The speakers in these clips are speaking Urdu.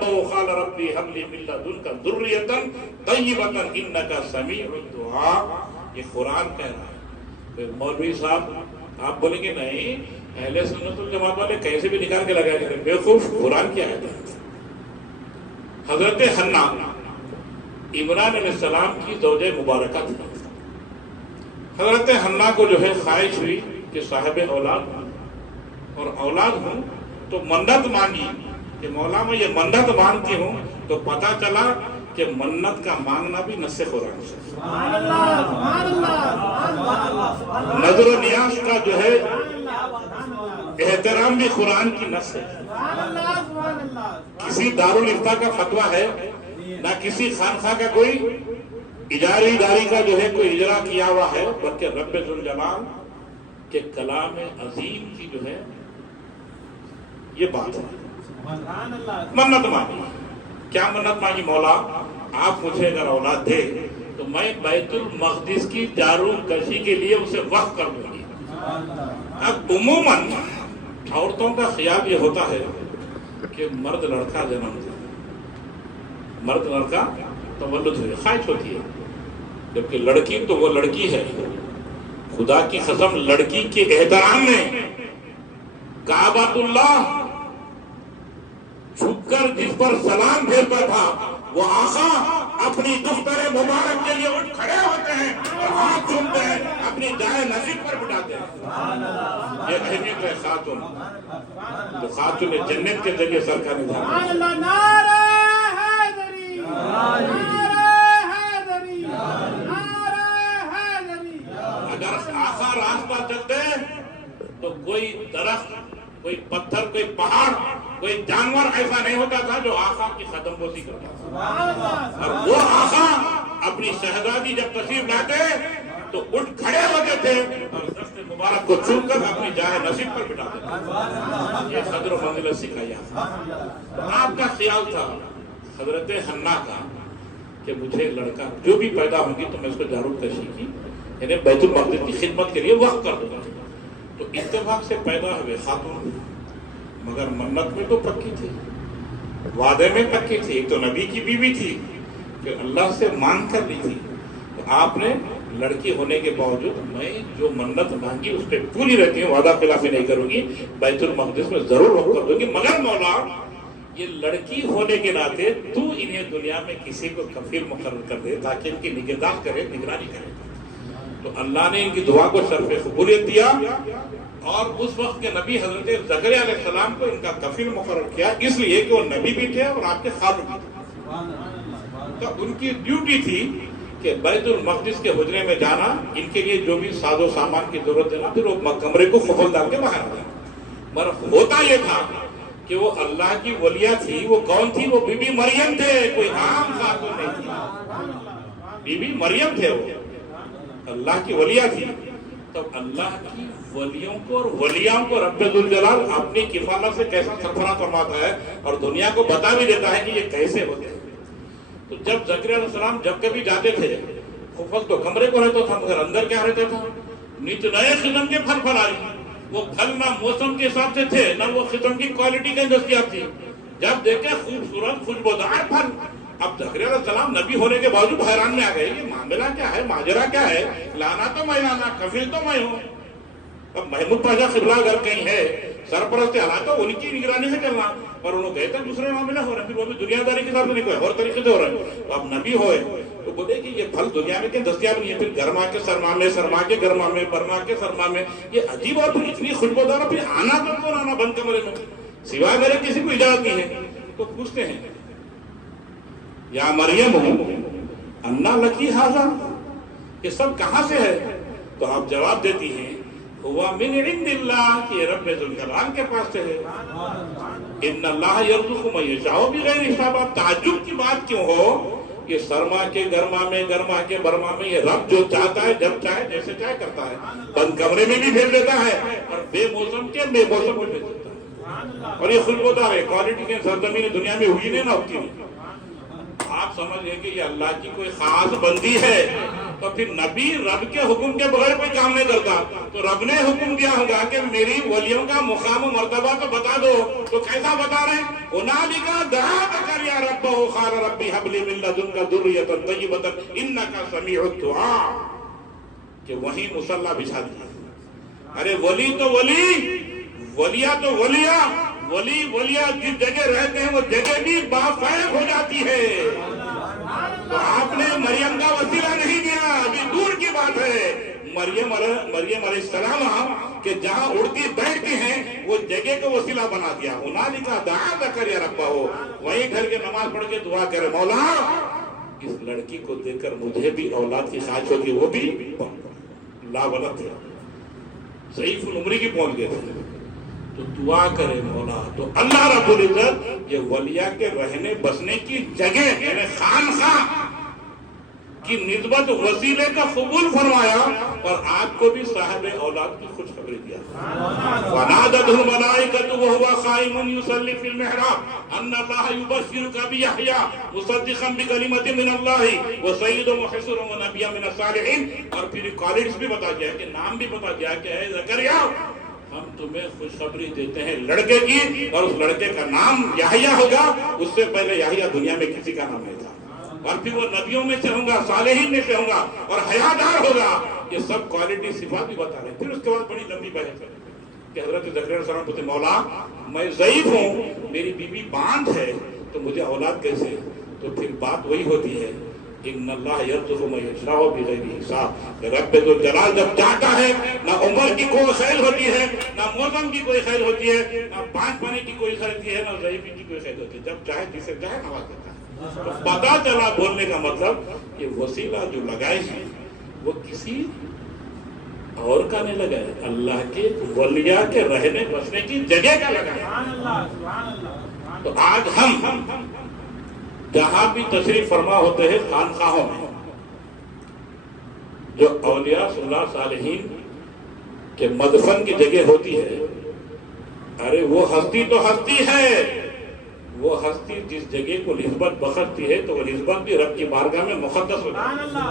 قال ربی هب لی من لدنک ذریۃ طیبۃ انک سمیع الدعاء. یہ قرآن کہہ رہا ہے. مولوی صاحب آپ بولیں گے نہیں اہل سنت والجماعت والے کیسے بھی نکال کے لگایا کریں. بیوقوف، قرآن کیا ہے. حضرت حنا عمران علیہ السلام کی زوجہ مبارکہ تھی. حضرت حنا کو جو ہے خواہش ہوئی کہ صاحب اولاد ہوں، اور اولاد ہوں تو منت مانگی کہ مولا میں یہ منت مانگتی ہوں. تو پتا چلا کہ منت کا مانگنا بھی نص قرآن سے. نظر و نیاز کا جو ہے احترام بھی قرآن کی نص ہے. کسی دارالفتہ کا فتویٰ ہے نہ کسی خانقاہ کا کوئی اجاری داری کا جو ہے کوئی اجرا کیا ہوا ہے، بلکہ رب ذوالجلال کے کلام عظیم کی جو ہے یہ بات ہے. منت مانگی. کیا منت مانگی؟ مولا آپ مجھے اگر اولاد دے تو میں بیت المقدس کی جارو کشی کے لیے اسے وقف کر دوں گی. اب عموماً عورتوں کا خیال یہ ہوتا ہے کہ مرد لڑکا جنم دے، مرد لڑکا تولد ہوئے، خواہش ہوتی ہے. جبکہ لڑکی تو وہ لڑکی ہے. خدا کی قسم لڑکی کے احترام میں کعبۃ اللہ جھک کر جس پر سلام بھیجتا تھا وہ آقا اپنی دختر مبارک کے لیے اٹھ کھڑے ہوتے ہیں اور ہاتھ چومتے ہیں، اپنی جائے نصیب پر بٹھاتے ہیں. یہ اہمیت ہے خاتون، تو خاتون جنت کے ذریعے سرکار نے اگر آقا راستہ چلتے تو کوئی درخت، کوئی پتھر، کوئی پہاڑ، کوئی جانور ایسا نہیں ہوتا تھا جو آقا کی قدم بوسی کرتا تھا. اور وہ آقا اپنی شہزادی جب تشریف لاتے تو اٹھ کھڑے ہوتے تھے اور دست مبارک کو چوم کر اپنی جائے نصیب پر بٹھاتے تھے. یہ قدر و منزلت سکھایا. آپ کا خیال تھا حضرت حنا کا کہ مجھے لڑکا جو بھی پیدا ہوں گی تو میں اس کو جارو کشی کی یعنی بیت المقدس کی خدمت کے لیے وقف کر دوں گا. تو اتفاق سے پیدا ہوئے خاتون، مگر منت میں تو پکی تھی، وعدے میں پکی تھی. ایک تو نبی کی بیوی تھی کہ اللہ سے مانگ کر لی تھی. تو آپ نے لڑکی ہونے کے باوجود میں جو منت مانگی اس پہ پوری رہتی ہوں، وعدہ خلافی نہیں کروں گی، بیت المقدس میں ضرور وقف کر دوں گی. مگر مولا یہ لڑکی ہونے کے ناطے تو انہیں دنیا میں کسی کو کفیل مقرر کر دے تاکہ ان کی نگہداشت کرے، نگرانی کرے. تو اللہ نے ان کی دعا کو شرف قبولیت دیا اور اس وقت کے نبی حضرت زکریا علیہ السلام کو ان کا کفیل مقرر کیا، اس لیے کہ وہ نبی بھی تھے اور آپ کے خادم بھی تھے. تو ان کی ڈیوٹی تھی کہ بیت المقدس کے حجرے میں جانا، ان کے لیے جو بھی ساز و سامان کی ضرورت دینا، پھر وہ کمرے کو قفل ڈال کے باہر آ جانا. مگر ہوتا یہ تھا کہ وہ اللہ کی ولیہ تھی. وہ کون تھی؟ وہ بی بی مریم تھے، کوئی عام خاتون نہیں تھی. بی بی مریم تھے، وہ اللہ کی ولیہ تھی. تب اللہ کی ولیوں کو اور ولیاں کو رب ذوالجلال اپنی کفالت سے کیسا سرفراز فرماتا ہے اور دنیا کو بتا بھی دیتا ہے کہ یہ کیسے ہوتے ہیں. تو جب زکریا علیہ السلام جب کبھی جاتے تھے، قفل تو کمرے کو رہتا تھا مگر اندر کیا رہتا تھا؟ نیچے نئے قسم کے پھل پھل آئے. وہ پھل نہ موسم کے حساب سے تھے نہ وہ قسم کی کوالٹی کا دستیاب تھی. جب دیکھے خوبصورت خوشبودار پھل. اب زکریا علیہ السلام نبی ہونے کے باوجود حیران میں آ گئے، یہ معاملہ کیا ہے، ماجرا کیا ہے؟ لانا تو میں لانا، کفیل تو میں ہوں. اب محمود پاشا قبلہ اگر کہیں ہے، سرپرست اعلیٰ تو ان کی نگرانی سے چلنا. اور انہوں نے کہتے ہیں دوسرے معاملے ہو رہے ہیں، پھر وہ بھی دنیا داری کے حساب سے نہیں، کوئی اور طریقے سے ہو رہے ہیں. تو اب نبی ہوئے تو بولے کہ یہ پھل دنیا میں کیا دستیاب نہیں ہے، پھر گرما کے سرما میں، سرما کے گرما میں، برما کے سرما میں، یہ عجیب. اور پھر اتنی خوشبودار، پھر آنا تو کون آنا بند کمرے میں، سوائے میرے کسی کو اجازت نہیں ہے. تو پوچھتے ہیں یا مریم انا لکی ھذا، یہ سب کہاں سے ہے؟ تو آپ جواب دیتی ہیں ہوا من عند اللہ، کہ یہ رب ذوالجلال کے پاس سے ہے. ان اللہ یرزق من یشاء بغیر حساب. آپ تعجب کی بات کیوں ہو؟ یہ سرما کے گرما میں، گرما کے برما میں، یہ رب جو چاہتا ہے جب چاہے جیسے چاہے کرتا ہے. بند کمرے میں بھی بھیج دیتا ہے اور بے موسم کے بے موسم میں بھیج دیتا ہے. اور یہ خوشبودار ہے، کوالٹی کے سرزمین دنیا میں ہوئی نہیں نہ ہوتی نہیں. آپ سمجھ گئے کہ یہ اللہ کی کوئی خاص بندی ہے، تو پھر نبی رب کے حکم کے بغیر کوئی کام نہیں کرتا، تو رب نے حکم دیا ہوگا کہ میری ولیوں کا مقام و مرتبہ تو بتا دو، تو کیسا بتا رہے ہیں؟ هُنَالِكَ دَعَا زَكَرِيَّا رَبَّهُ قَالَ رَبِّ هَبْ لِي مِن لَّدُنكَ ذُرِّيَّةً طَيِّبَةً إِنَّكَ سَمِيعُ الدُّعَاء، کہ وہیں مصلی بچھا دیا۔ ارے ولی تو ولی، ولیہ تو ولیہ، ولی ولیہ جس جگہ رہتے ہیں وہ جگہ بھی بافیض ہو جاتی ہے۔ تو آپ نے مریم کا وسیلہ نہیں دیا، ابھی دور کی بات ہے۔ مریم علیہ السلام کہ جہاں اڑتی بیٹھتی ہیں وہ جگہ کو وسیلہ بنا دیا۔ هُنَالِكَ دَعَا زَكَرِيَّا رَبَّهُ، وہیں گھر کے نماز پڑھ کے دعا کرے، مولا اس لڑکی کو دیکھ کر مجھے بھی اولاد کی خواہش ہوتی، وہ بھی لاولد ہے، ضعیف العمری کی پہنچ گئے تھے، تو دعا کرے مولا۔ تو اللہ رب العزت یہ ولیہ کے رہنے بسنے کی جگہ یعنی خانخواہ کی نسبت وسیلے کا قبول فرمایا، اور آپ کو بھی صاحب اولاد کی خوشخبری دیا۔ فَنَادَتْهُ الْمَلَائِكَةُ وَهُوَ قَائِمٌ يُصَلِّي فِي الْمِحْرَابِ أَنَّ اللَّهَ يُبَشِّرُكَ بِيَحْيَىٰ مُصَدِّقًا بِكَلِمَةٍ مِّنَ اللَّهِ وَسَيِّدًا وَحَصُورًا وَنَبِيًّا مِّنَ الصَّالِحِينَ، اور پھر کالج بھی بتا دیا کہ نام بھی بتا دیا کہ اے زکریا ہم تمہیں خوشخبری دیتے ہیں لڑکے کی، اور اس لڑکے کا نام یحییٰ ہوگا، اس سے پہلے یحییٰ دنیا میں کسی کا نام نہیں تھا، اور پھر وہ نبیوں میں سے ہوں گا، صالحین میں سے ہوں گا، اور حیادار ہوگا۔ یہ سب کوالٹی صفات بھی بتا رہے ہیں۔ پھر اس کے بعد بڑی لمبی بحث ہے کہ حضرت زکریا علیہ السلام پوچھتے مولا میں ضعیف ہوں، میری بیوی باندھ ہے، تو مجھے اولاد کیسے؟ تو پھر بات وہی ہوتی ہے ان اللہ یرزق من یشاء بغیر حساب، رب ذوالجلال جب چاہتا ہے نہ عمر کی کوئی خیر ہوتی ہے، نہ موسم کی کوئی خیر ہوتی ہے، نہ باندھ پانے کی کوئی خیر ہوتی ہے، نہ ضعیفی کی کوئی خیر ہوتی ہے، جب چاہے جسے چاہے نواز دیتا ہے۔ تو پتا چلا بولنے کا مطلب کہ وسیلہ جو لگائے ہیں وہ کسی اور کا نہیں لگائے، اللہ کے ولیہ کے رہنے بسنے کی جگہ کا لگائے۔ تو آج ہم جہاں بھی تشریف فرما ہوتے ہیں خانخواہوں میں جو اولیاء اللہ صالحین کے مدفن کی جگہ ہوتی ہے، ارے وہ ہستی تو ہستی ہے، وہ ہستی جس جگہ کو نسبت بخشتی ہے تو وہ نسبت بھی رب کی بارگاہ میں مقدس ہو جاتی ہے،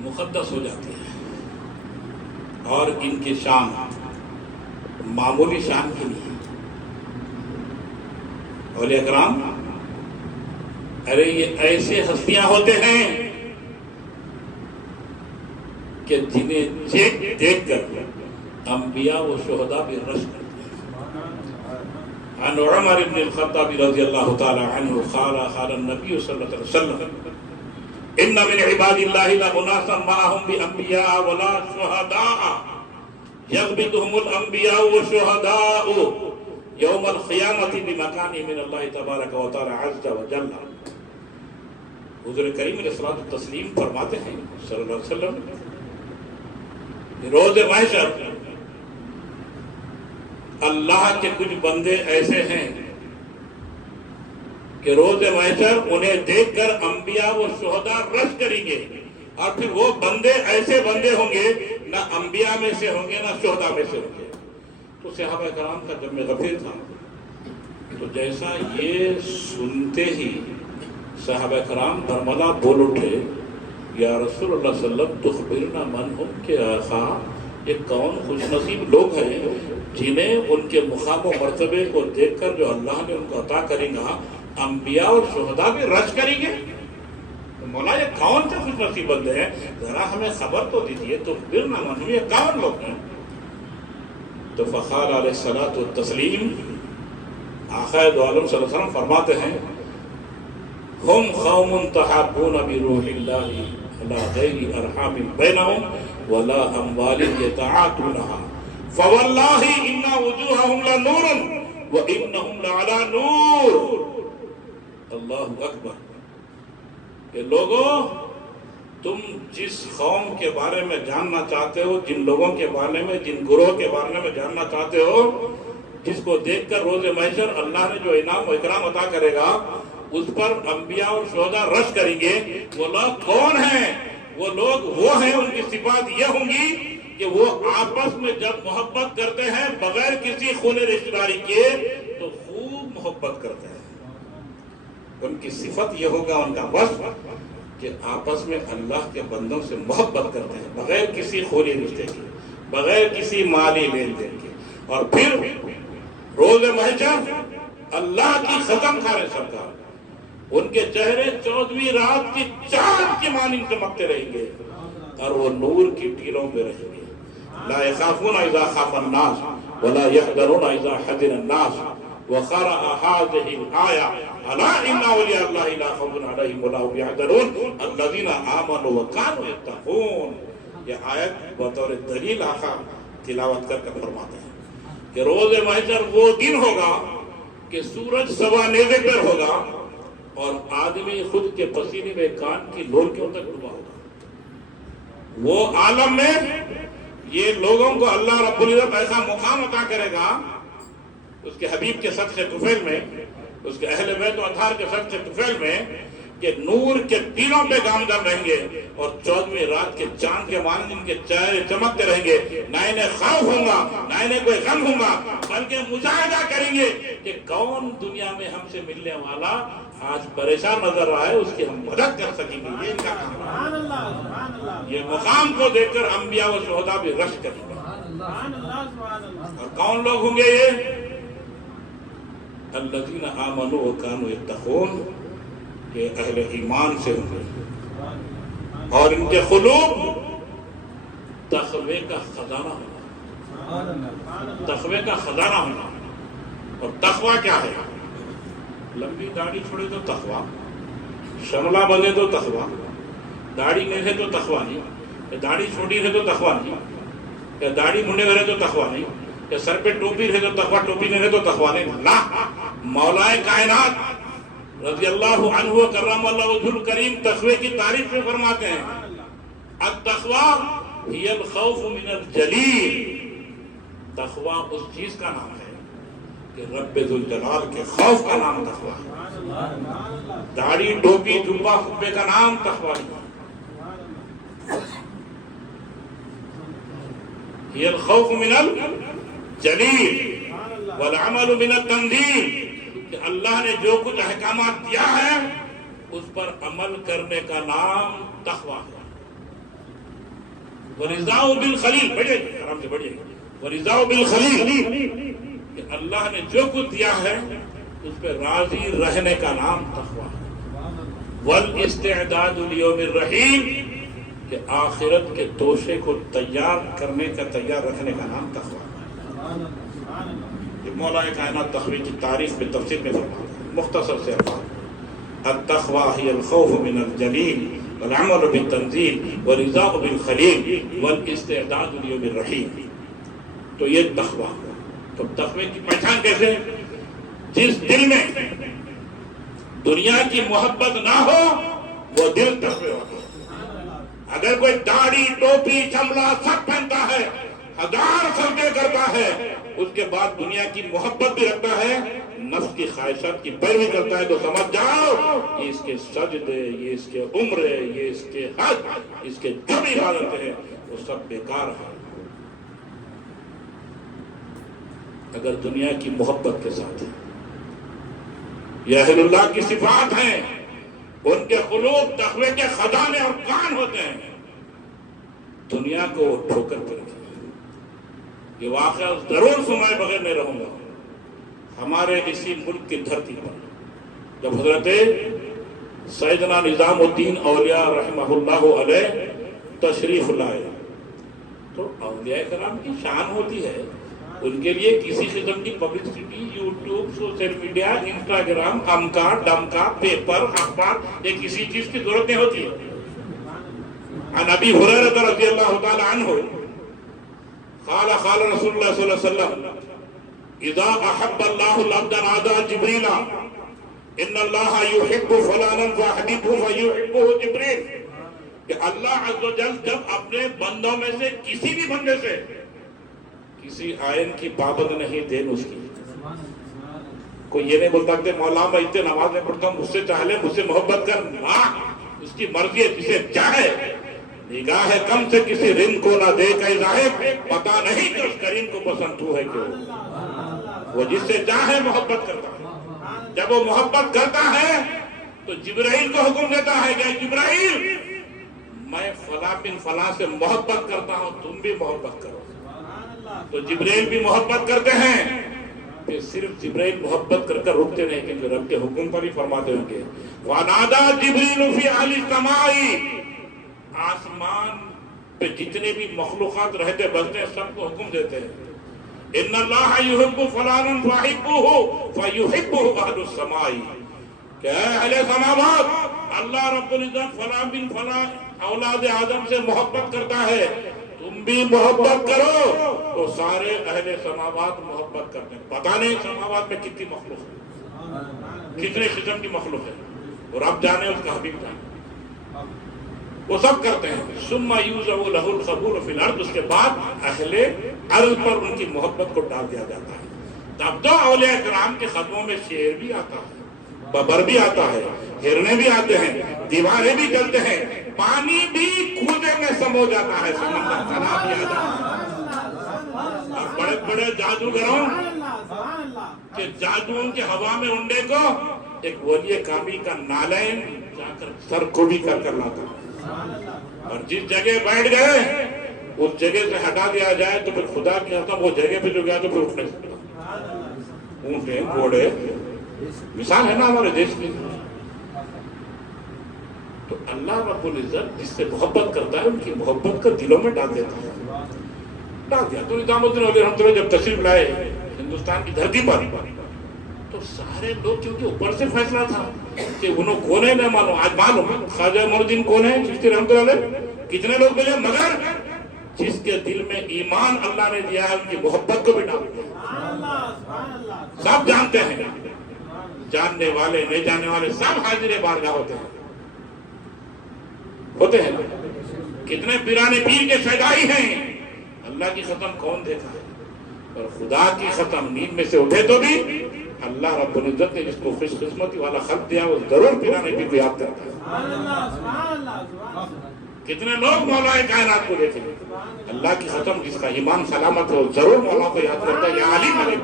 مقدس ہو جاتی ہے، اور ان کی شان معمولی شان کی نہیں ہے۔ اولیاء کرام ارے یہ ایسے ہستیاں ہوتے ہیں کہ جنہیں دیکھ کر انبیاء و شہداء بھی رشک کرتے ہیں۔ عن عمر بن الخطاب رضی اللہ تعالی عنہ قال النبی صلی اللہ علیہ وسلم ان من عباد اللہ لاناسا معهم بانبیاء ولا شہداء یغبطهم الانبیاء والشہداء یوم القیامت بمکان من اللہ تبارک و تعالی عز و جل۔ حضور کریم علیہ الصلوۃ والتسلیم فرماتے ہیں صلی اللہ علیہ وسلم روز محشر اللہ کے کچھ بندے ایسے ہیں کہ روز محشر انہیں دیکھ کر انبیاء و شہداء رشک کریں گے، اور پھر وہ بندے ایسے بندے ہوں گے نہ انبیاء میں سے ہوں گے نہ شہداء میں سے ہوں گے۔ تو صحابہ کرام کا جب میں غفیر تھا تو جیسا یہ سنتے ہی صحابہ کرام برملا بول اٹھے یا رسول اللہ صلی اللہ علیہ وسلم تخبرنا من ہم، کہ آقا یہ کون خوش نصیب لوگ ہیں جنہیں ان کے مقام و مرتبے کو دیکھ کر جو اللہ نے ان کو عطا کریں گا انبیاء اور شہداء بھی رشک کریں گے۔ مولا یہ کون سے خوش نصیب بندے ہیں، ذرا ہمیں خبر تو دیجیے، تخبرنا من ہم، یہ کون لوگ ہیں؟ تو فقال علیہ الصلوۃ والتسلیم آقا دو عالم صلی اللہ علیہ وسلم فرماتے ہیں ہم قوم تحابون بروح اللہ لا غیر ارحام بینہم ولا اموال یتعاطونها فواللہ ان وجوہہم لنور وانہم لعلی نور۔ اللہ اکبر۔ کہ لوگوں تم جس قوم کے بارے میں جاننا چاہتے ہو، جن لوگوں کے بارے میں، جن گروہ کے بارے میں جاننا چاہتے ہو، جس کو دیکھ کر روز محشر اللہ نے جو انعام و اکرام عطا کرے گا اس پر انبیاء اور شہداء رشک کریں گے، وہ لوگ کون ہیں؟ وہ لوگ وہ ہیں، ان کی صفات یہ ہوں گی کہ وہ آپس میں جب محبت کرتے ہیں بغیر کسی خون رشتہ داری کے تو خوب محبت کرتے ہیں، ان کی صفت یہ ہوگا، ان کا وصف کہ آپس میں اللہ کے بندوں سے محبت کرتے ہیں بغیر کسی خوری رشتے کے، بغیر کسی مالی لین دین کے، اور پھر روز محشر اللہ کی قسم کھا رہے سرکار، ان کے چہرے 14ویں رات کی چاند کی مانند چمکتے رہیں گے اور وہ نور کی ٹیلوں پہ رہیں گے۔ لا يخافون اذا خاف الناس ولا يحذرون اذا حذر الناس وقرأ هذه الآية ألا إن أولياء الله لا خوف عليهم ولا هم يحزنون الذين آمنوا وكانوا يتقون۔ یہ آیت بطور دلیل آقا تلاوت کر کے فرماتے ہیں کہ روز محشر وہ دن ہوگا کہ سورج سوا نیزے پر ہوگا اور آدمی خود کے پسینے میں کان کی لوٹیوں تک ڈوبا ہوگا۔ وہ عالم میں یہ لوگوں کو اللہ رب العزت ایسا مقام عطا کرے گا اس کے حبیب کے صدقے طفیل میں، اس کے اہل بیت و اطہار کے صدقے طفیل میں، کہ نور کے تیروں پہ گامزن رہیں گے اور 14ویں رات کے چاند کے مانند ان کے چہرے چمکتے رہیں گے۔ نہ انہیں خوف ہوگا، نہ انہیں کوئی غم ہوگا، بلکہ مجاہدہ کریں گے کہ کون دنیا میں ہم سے ملنے والا آج پریشان نظر رہا ہے، اس کی ہم مدد کر سکیں گے۔ یہ ان کا کام ہے۔ یہ مقام کو دیکھ کر انبیاء و شہداء بھی رش کریں گے۔ اور کون لوگ ہوں گے یہ؟ الذین آمنوا وکانوا یتقون، کہ اہل ایمان سے ہوں گے اور ان کے قلوب تقوی کا خزانہ ہوگا، تقوی کا خزانہ ہوگا۔ اور تقوی کیا ہے؟ لمبی داڑھی چھوڑے تو تقوی، شملہ بدے تو تقوی، داڑھی نہیں ہے تو تقوی نہیں، داڑھی چھوٹی ہے تو تقوی نہیں، یا داڑھی منڈے ہوئے تو تقوی نہیں، یا سر پہ ٹوپی ہے تو تقوی، ٹوپی نہیں ہے تو تقوی نہیں۔ لا، مولا کائنات رضی اللہ عنہ و کرم اللہ وجہ الکریم تقوی کی تعریف میں فرماتے ہیں التقوی ہی الخوف من الجلیل، تقوی اس چیز کا نام ہے کہ رب ذوالجلال کے خوف کا نام تقوی ہے۔ داڑھی ٹوپی جبہ خطبے کا نام تقوی نہیں، ہی الخوف من الجلیل والعمل من التنزیل، کہ اللہ نے جو کچھ احکامات دیا ہے اس پر عمل کرنے کا نام تقوی ہے۔ وَرِضَاءُ بِالْخَلِيلِ، بڑھئے آرام سے بڑھئے، وَرِضَاءُ بِالْخَلِيلِ، کہ اللہ نے جو کچھ دیا ہے اس پہ راضی رہنے کا نام تقوی ہے۔ وَالْإِسْتِعْدَادُ لِيَوْمِ الرَّحِيلِ، کہ آخرت کے توشے کو تیار کرنے کا، تیار رکھنے کا نام تقوی ہے۔ مولا کائنات تقوی کی تعریف میں تفسیر میں فرماتا ہے مختصر سے الفاظ، التقوی ہی الخوف من الجلیل والعمل بالتنزیل والرضا بالخلیل والاستعداد لیوم الرحیل۔ تو یہ تقوی، تو تقوی کی پہچان کیسے؟ جس دل میں دنیا کی محبت نہ ہو وہ دل تقوی ہوتا۔ اگر کوئی داڑھی ٹوپی چمڑا سب پہنتا ہے، 1000 سجدے کرتا ہے، اس کے بعد دنیا کی محبت بھی رکھتا ہے، نفس کی خواہشات کی پیروی کرتا ہے، تو سمجھ جاؤ یہ اس کے سجدے، یہ اس کے عمرے، یہ اس کے حج، اس کے جو بھی عبادتیں ہیں وہ سب بیکار ہے۔ اگر دنیا کی محبت کے ساتھ یہ اہل اللہ کی صفات ہیں، ان کے قلوب تقوی کے خزانے اور کان ہوتے ہیں، دنیا کو وہ ٹھوکر پڑے گی۔ یہ واقعہ ضرور سنائے بغیر نہیں رہوں گا۔ ہمارے اسی ملک کی دھرتی پر جب حضرت سیدنا نظام الدین اولیاء رحمہ اللہ علیہ تشریف لائے، تو اولیاء کرام کی شان ہوتی ہے، ان کے لیے کسی قسم کی publicity, YouTube, social media, Instagram, امکا ڈمکا، پیپر، اخبار، یہ کسی چیز کی ضرورت نہیں ہوتی ہے۔ عن ابی ہریرہ رضی اللہ تعالی عنہ قال قال رسول اللہ صلی اللہ علیہ وسلم اذا احب اللہ العبد نادى جبریل ان اللہ يحب فلانا فاحببه فيحبه جبریل، کہ اللہ عز و جل جب اپنے بندوں میں سے کسی بھی بندے سے کسی آئین کی پابند نہیں دین اس کی، کوئی یہ نہیں بولتا کہ مولا میں اتنے نماز میں پڑھتا ہوں، مجھ سے چاہ لے، مجھ سے محبت کر، نہ، اس کی مرضی ہے، جسے چاہے نگاہ کم سے کسی رند کو نہ دے کہیں ظاہر، پتا نہیں کہ اس کریم کو پسند تو ہے کیوں، وہ جس سے چاہے محبت کرتا ہے۔ جب وہ محبت کرتا ہے تو جبرائیل کو حکم دیتا ہے کہ جبرائیل میں فلاں بن فلاں سے محبت کرتا ہوں، تم بھی محبت کرو. تو جبرائیل بھی محبت کرتے ہیں. پھر صرف جبرائیل محبت کر کر رکتے نہیں کہ رب کے حکم پر ہی فرماتے ہوں گے وَنَادَى جِبْرِيلُ فِي أَهْلِ السَّمَاءِ. آسمان پہ جتنے بھی مخلوقات رہتے بستے ہیں سب کو حکم دیتے ہیں إِنَّ اللَّهَ يُحِبُّ فَلَانًا فَأَحِبُّهُ فَيُحِبُّهُ أَهْلُ السَّمَاءِ. کہ اے اہل سماوات، اللہ رب العزت فلاں بن فلاں اولاد آدم سے محبت کرتا ہے، تم بھی محبت کرو. تو سارے اہل سماوات محبت کرتے ہیں. پتہ نہیں سماوات میں کتنی مخلوق ہے، کتنے قسم کی مخلوق ہے، اور اب جانے اس کا حبیب جانے. وہ سب کرتے ہیں. ثم یوزع لہ القبول فی الارض. اس کے بعد اہل ارض پر ان کی محبت کو ڈال دیا جاتا ہے. تب تو اولیاء کرام کے خدموں میں شیر بھی آتا ہے، ببر بھی آتا ہے، ہرنے بھی آتے ہیں، دیواریں بھی چلتے ہیں، پانی بھی کودے میں سمو جاتا ہے، سمندر تالاب بھی آ جاتا ہے. اور بڑے بڑے جادوگروں کہ جادوؤں کے ہوا میں انڈے کو ایک ولی کامل کا نالین جا کر سر کو بھی کر کر لاتا ہے. اور جس جگہ بیٹھ گئے اس جگہ سے ہٹا دیا جائے تو پھر خدا کی قسم وہ جگہ پہ جو گیا تو پھر اٹھ نہیں سکتا. اونٹے گھوڑے مثال ہے نا ہمارے دیش میں. تو اللہ رب العزت جس سے محبت کرتا ہے ان کی محبت کو دلوں میں ڈال دیتا ہے. ڈال دیا. تو نظام الدین اولیاء رحمۃ اللہ جب تشریف لائے ہندوستان کی دھرتی پر تو سارے لوگ کیونکہ اوپر سے فیصلہ تھا کہ انہوں کون ہے نہ معلوم. آج معلوم خواجہ معین الدین کون ہے چشتی رحمۃ اللہ علیہ، کتنے لوگ ملے، مگر جس کے دل میں ایمان اللہ نے دیا ہے ان کی محبت کو بھی ڈال دیا. سب جانتے ہیں، جاننے والے نہیں جاننے والے سب حاضر بارگاہ ہوتے ہیں. کتنے پیرانے پیر کے شیدائی ہیں، اللہ کی ختم کون دیکھا ہے؟ اور خدا کی ختم نیند میں سے اٹھے تو بھی اللہ رب العزت نے جس کو خوش قسمتی والا خط دیا وہ ضرور پیرانے پیر کو یاد کرتا ہے. کتنے لوگ مولا کائنات کو دیکھیں، اللہ کی ختم جس کا ایمان سلامت ہو ضرور مولا کو یاد کرتا ہے. یا علی ملک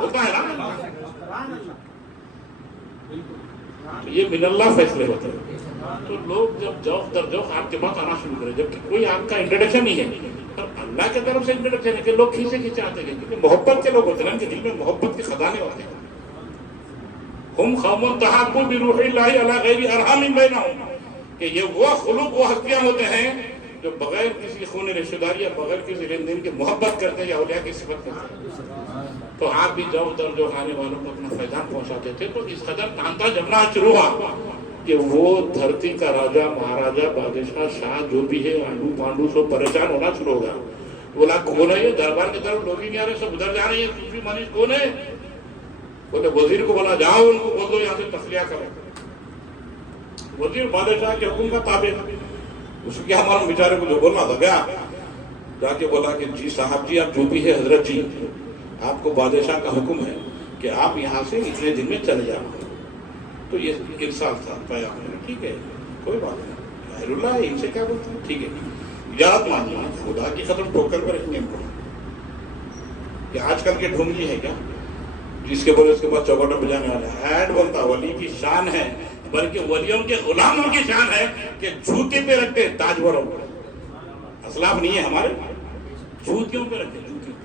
ہوتا ہے نا. یہ من اللہ فیصلے ہوتے ہیں. تو لوگ جب جوق در جوق آپ کے پاس آنا شروع کرے جبکہ کوئی آپ کا انٹروڈکشن نہیں ہے، اور اللہ کی طرف سے انٹروڈکشن ہے کہ لوگ کھینچے کھینچے آتے ہیں کیونکہ محبت کے لوگ ہوتے ہیں، ان کے دل میں محبت کے خزانے ہوتے ہیں. ہم قوم تحابوا بروح اللہ علی غیر ارحام بینہم. کہ یہ وہ خلوق وہ ہستیاں ہوتے ہیں جو بغیر کسی خون رشتہ داری یا بغیر کسی لین دین کے محبت کرتے ہیں یا اولیاء کی صفت کرتے ہیں. تو آپ بھی جو در جو آنے والوں کو اپنا فیضان پہنچاتے تھے. تو اس قدر تانتا جمنا شروع ہوا کہ وہ دھرتی کا راجہ مہاراجہ بادشاہ شاہ جو بھی ہے آنڈو پانڈو سب پریشان ہونا شروع ہو گیا. بولا کون ہے یہ دربار کی طرف لوگ ہی نہیں آ رہے، سب ادھر جا رہے ہیں، صوفی مانیش کون ہے؟ بولے وزیر کو بولا جاؤ ان کو بول دو یہاں سے تخلیہ کرو. وزیر بادشاہ کے حکم کا تابع. اس کے ہمارے بیچارے کو جو بولنا تھا گیا جا کے بولا کہ جی صاحب جی آپ جو بھی ہے حضرت جی آپ کو بادشاہ کا حکم ہے کہ آپ یہاں سے اتنے دن میں چلے جاؤ. تو یہ ارسال تھا پیغام ہے. ٹھیک ہے کوئی بات نہیں، خیر اللہ ہے، ان سے کیا بولتے ہیں، ٹھیک ہے اجازت مان لیا. خدا کی قدم ٹھوکر پر رکھنے کو کہ آج کل کے ڈھونگی ہے کیا جس کے بولے اس کے بعد چوکٹوں پہ جانے والا ہے. ایڈ بولتا ولی کی شان ہے، بلکہ ولیوں کے غلاموں کی شان ہے کہ جوتے پہ رکھتے ہیں تاجوروں پر. اسلاف نہیں ہے ہمارے، جوتیوں پہ رکھتے ہیں، جوتیوں پہ.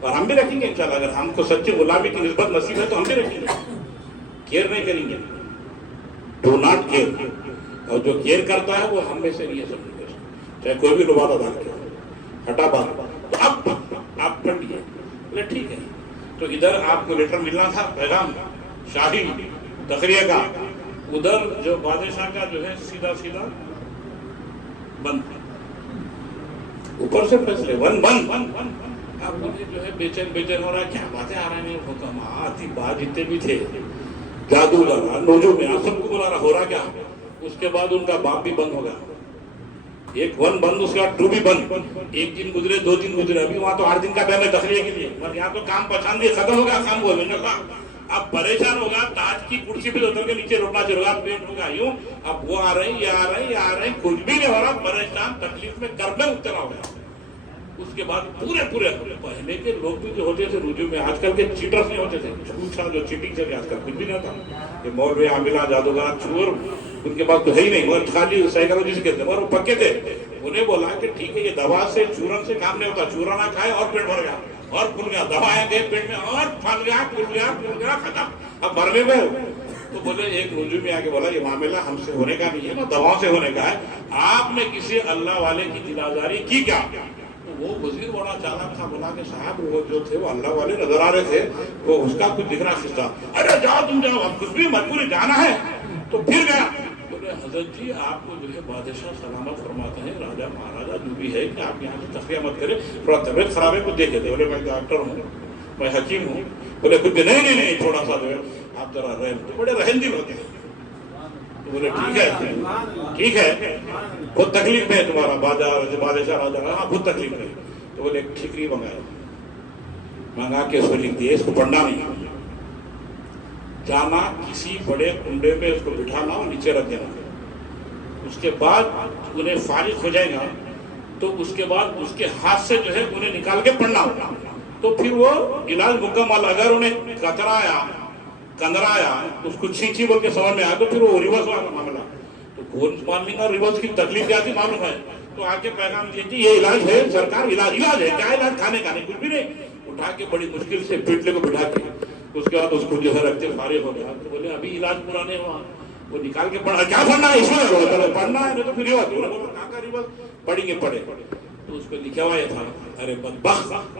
اور ہم بھی رکھیں گے انشاءاللہ. اگر ہم کو سچی غلامی کی نسبت نصیب ہے تو ہم بھی رکھیں گے. کیئر نہیں کریں گے، ڈو ناٹ کیئر. اور جو کیئر کرتا ہے وہ ہم میں سے نہیں ہے، سب میں سے، چاہے کوئی بھی لبادہ دار کیا ہٹا بات. تو اب آپ پڑھ لیے بولے ٹھیک ہے. تو ادھر آپ کو لیٹر ملنا تھا پیغام شاہی تخریہ کا، ادھر جو بادشاہ کا جو ہے سیدھا سیدھا بند، اوپر سے فیصلے ون بند. آپ مجھے جو ہے بے چین ہو رہا ہے، کیا باتیں آ رہی ہیں، حکمات بات جتنے بھی تھے جادوگر نوجو میں آپ سب کو بلا رہا ہو رہا کیا. اس کے بعد ان کا باپ بھی بند ہو گیا، ایک ون بند، اس کے بعد ٹو بھی بند. ایک دن گزرے، دو دن گزرے، ابھی وہاں تو 8 دن کا ٹائم ہے تخلیہ کے لیے، مگر یہاں تو کام پہچان دیا ختم ہو گیا کام ہوا میں. اب پریشان ہوگا، تاج کی کرسی پہ اتر کے نیچے روکنا چاہیے گا، پیٹ ہوگا یوں. اب وہ آ رہے ہیں، یہ آ رہے ہیں، یہ آ رہے ہیں، کچھ بھی نہیں ہو رہا، پریشان تکلیف میں کرنے اترا ہو گیا. اس کے بعد پورے پہلے کے لوگ بھی جو ہوتے تھے رجوع میں، آج کل کے چیٹرز نہیں ہوتے تھے، چھوٹ جو چیٹنگ چلے آج کل کچھ بھی نہیں ہوتا. یہ مولوی عاملہ جادوگر چور ان کے پاس تو ہے ہی نہیں، وہ خالی سائیکالوجسٹ کہتے ہیں، وہ پکے تھے. انہیں بولا کہ ٹھیک ہے یہ دوا سے چورن سے کام نہیں ہوتا، چورا نہ کھائے اور پیٹ بھر گیا اور پھول گیا، دوائیں دے پیٹ میں اور پھل گیا پھول گیا ختم، اب مرنے میں. تو بولے ایک رجوع میں آ کے بولا یہ معاملہ ہم سے ہونے کا نہیں ہے نا، دواؤں سے ہونے کا ہے. آپ نے کسی اللہ والے کی دل آزاری کی کیا؟ وہ وزیر بڑا چالاک تھا، بولا کہ صاحب وہ جو تھے وہ اللہ والے نظر آ رہے تھے، وہ اس کا کچھ دکھ رہا خستہ. ارے جاؤ تم جاؤ، اب کچھ بھی مجبوری جانا ہے. تو پھر گیا. بولے حضرت جی آپ کو جو ہے بادشاہ سلامت فرماتے ہیں، راجا مہاراجا جو بھی ہے کہ آپ یہاں سے تخلیہ مت کریں، تھوڑا طبیعت خراب ہے کچھ دیکھ لیتے. بولے میں ڈاکٹر ہوں، میں حکیم ہوں. بولے کچھ بھی نہیں تھوڑا سا جو ہے آپ ذرا رحم. تو بڑے رحم دل ہوتے ہیں. تو بولے ٹھیک ہے خود تکلیف ہے تمہارا بادشاہ راجا، ہاں خود تکلیف ہے. تو بولے ایک ٹھیکری منگا کے اس کو لکھ دیا، اس کو پڑھنا نہیں، جانا کسی بڑے کنڈے میں اس کو بٹھانا اور نیچے رکھ دینا. اس کے بعد انہیں فارغ ہو جائے گا تو اس کے بعد اس کے ہاتھ سے جو ہے انہیں نکال کے پڑھنا ہوگا. تو پھر وہ علاج مکمل. اگر انہیں کندرایا اس کو چھینچی بول کے سمجھ میں آیا تو پھر وہ ریورس ہوا معاملہ. تو کون مان لیں گا ریورس کی تکلیف کیا تھی معلوم ہے. تو آ کے پیغام دیجیے یہ علاج ہے سرکار، علاج ہے. کیا علاج؟ کھانے کا نہیں، کچھ بھی نہیں. اٹھا کے بڑی مشکل سے پیٹلے کو بٹھا کے اس کے بعد اس کو جو ہے رکھتے فارغ ہو گیا. تو بولے ابھی علاج پورا نہیں ہوا. وہ نکال کے پڑھا، کیا پڑھنا ہے اس میں؟ پڑھنا ہے تو پھر ریورس. کہاں کا ریورس؟ پڑھیں گے پڑھے. تو اس پہ لکھا ہوا یہ تھا، ارے بدبخت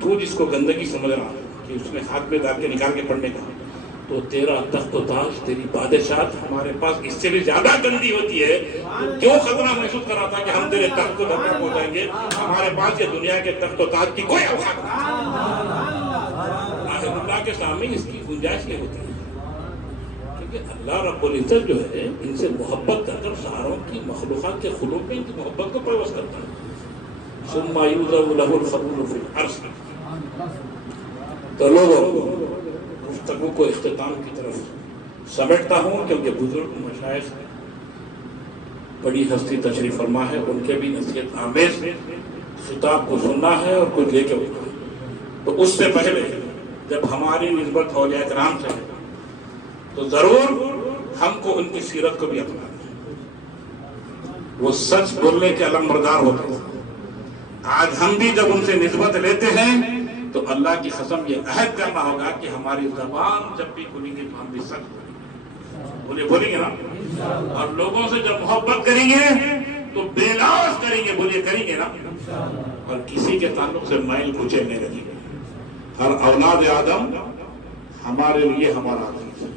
تو جس کو گندگی سمجھ رہا کہ اس نے ہاتھ میں ڈال کے نکال کے پڑھنے کا، تو تیرا تخت و تاج، تیری بادشاہت ہمارے پاس اس سے بھی زیادہ گندی ہوتی ہے. تو کیوں خطرہ محسوس کر رہا تھا کہ ہم تیرے تخت کو دھکا پہنچائیں گے؟ ہمارے پاس یہ دنیا کے تخت و تاج کی کوئی اوقات نہیں. اللہ کے سامنے اس کی گنجائش نہیں ہوتی ہے، کیونکہ اللہ رب العزت جو ہے ان سے محبت کر کر ساروں کی مخلوقات کے خلوق میں ان کی محبت کو پیوست کرتا ہے. ثم یوضع له القبول فی العرش. تو لوگوں گفتگو کو اختتام کی طرف سمیٹتا ہوں، کیونکہ بزرگ مشائخ بڑی ہستی تشریف فرما ہے، ان کے بھی نصیحت آمیز خطاب کو سننا ہے اور کچھ لے کے اٹھنا. تو اس سے پہلے جب ہماری نسبت اولیاء کرام سے ہے تو ضرور ہم کو ان کی سیرت کو بھی اپنانا ہے. وہ سچ بولنے کے علم بردار ہوتے ہیں. آج ہم بھی جب ان سے نسبت لیتے ہیں تو اللہ کی قسم یہ عہد کرنا ہوگا کہ ہماری زبان جب بھی کھلیں گے تو ہم بھی سچ بولیں گے نا. اور لوگوں سے جب محبت کریں گے تو بے لوث کریں گے، بولیے کریں گے نا. اور کسی کے تعلق سے میل کچیل نہیں رکھیں گے. ہر اولاد آدم ہمارے لیے ہمارا عزیز ہے.